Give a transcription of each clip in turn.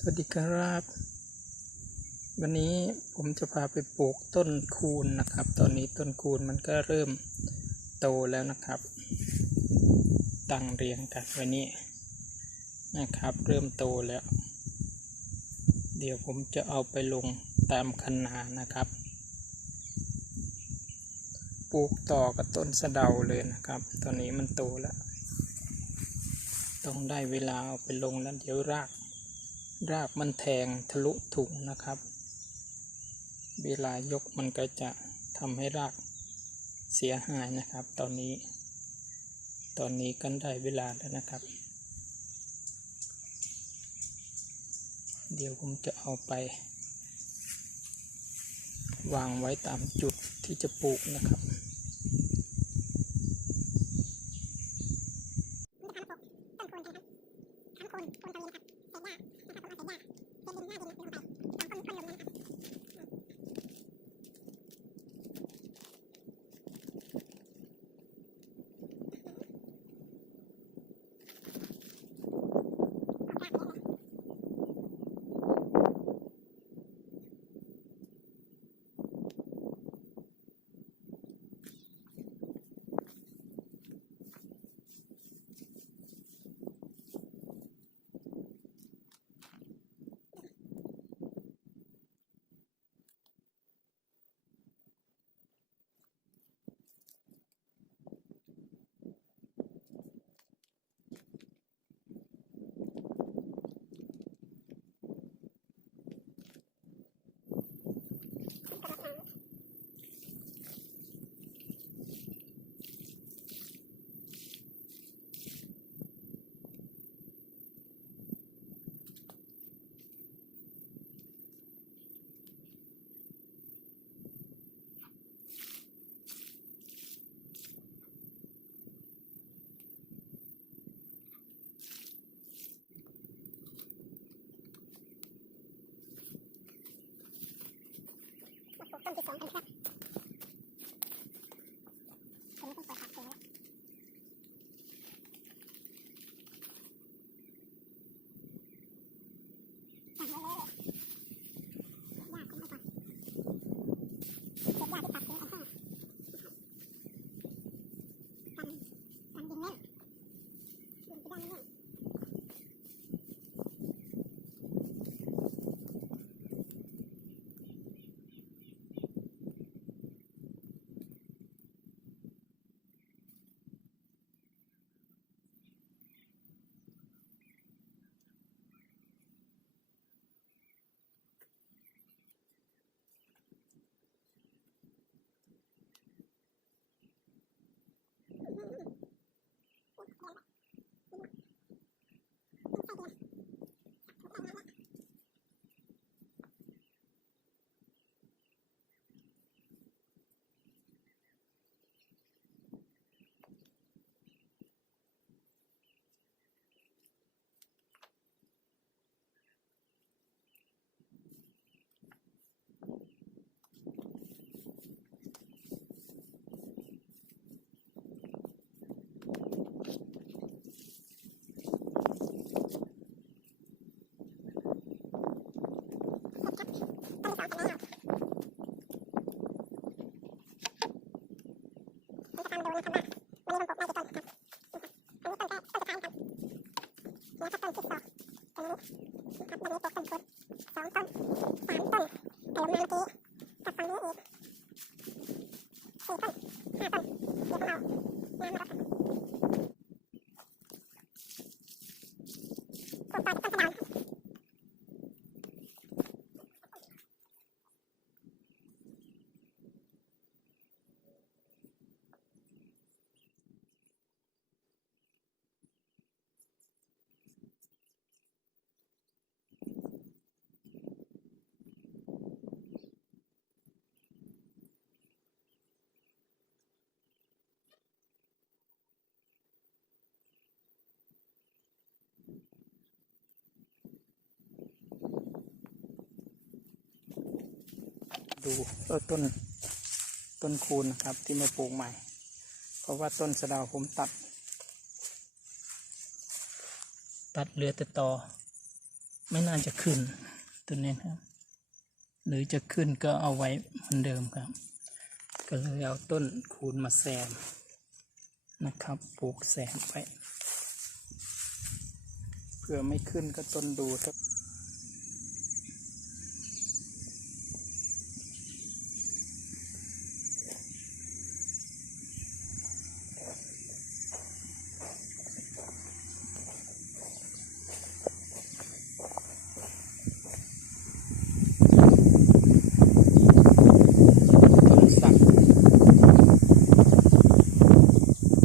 สวัสดีครับ วันนี้ผมจะพาไปปลูกต้นคูนนะครับ ตอนนี้ต้นคูนมันก็เริ่มโตแล้วนะครับ ตั้งเรียงกันไว้นี่นะครับ เริ่มโตแล้ว เดี๋ยวผมจะเอาไปลงตามคันนานะครับ ปลูกต่อกับต้นสะเดาเลยนะครับ ตอนนี้มันโตแล้ว ต้องได้เวลาเอาไปลงแล้วเดี๋ยวราก รากมันแทงทะลุถุงนะครับ เวลายกมันก็จะทำให้รากเสียหายนะครับ ตอนนี้ ตอนนี้กันได้เวลาแล้วนะครับ เดี๋ยวผมจะเอาไป วางไว้ตามจุดที่จะปลูกนะครับ ต้นที่สองกันครับผมต้องเปิดปากเสียงแล้วอะเลยเลยยากขึ้นไปก่อนเก็บยากที่ปากเสียงกันให้กันกันดินเน่นดินที่ด้านเน่น ต้นที่สองกันแล้ว มันจะตามดูนะครับว่าวันนี้ผมปลูกได้กี่ต้นครับอันนี้ต้นแรกต้นสุดท้ายครับแล้วก็ต้นที่สองตรงนี้ครับวันนี้ตกต้นพุทธสองต้นสามต้นเติมมาเมื่อกี้กับฝั่งนี้อีกสี่ต้นห้าต้นเดี๋ยวผมเอาน้ำมาครับปลูกต่อจากต้นกระดานครับ ดูเออต้นต้นคูนนะครับที่มาปลูกใหม่ เพราะว่าต้นสะดาผมตัด ตัดเหลือแต่ตอ ไม่น่าจะขึ้นตัวนี้ครับ หรือจะขึ้นก็เอาไว้เหมือนเดิมครับ ก็เลยเอาต้นคูณมาแซมนะครับ ปลูกแซมไว้เพื่อไม่ขึ้นก็ต้นดูครับ ต้นสัก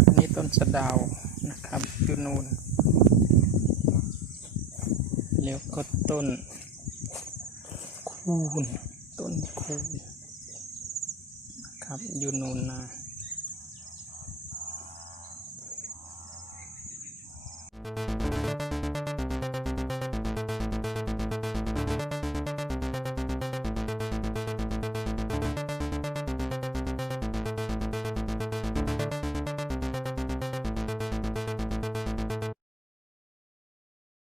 อันนี้ต้นสะเดาวนะครับอยู่นูนแล้วก็ต้นคูนต้นคูนนะครับอยู่นูนนา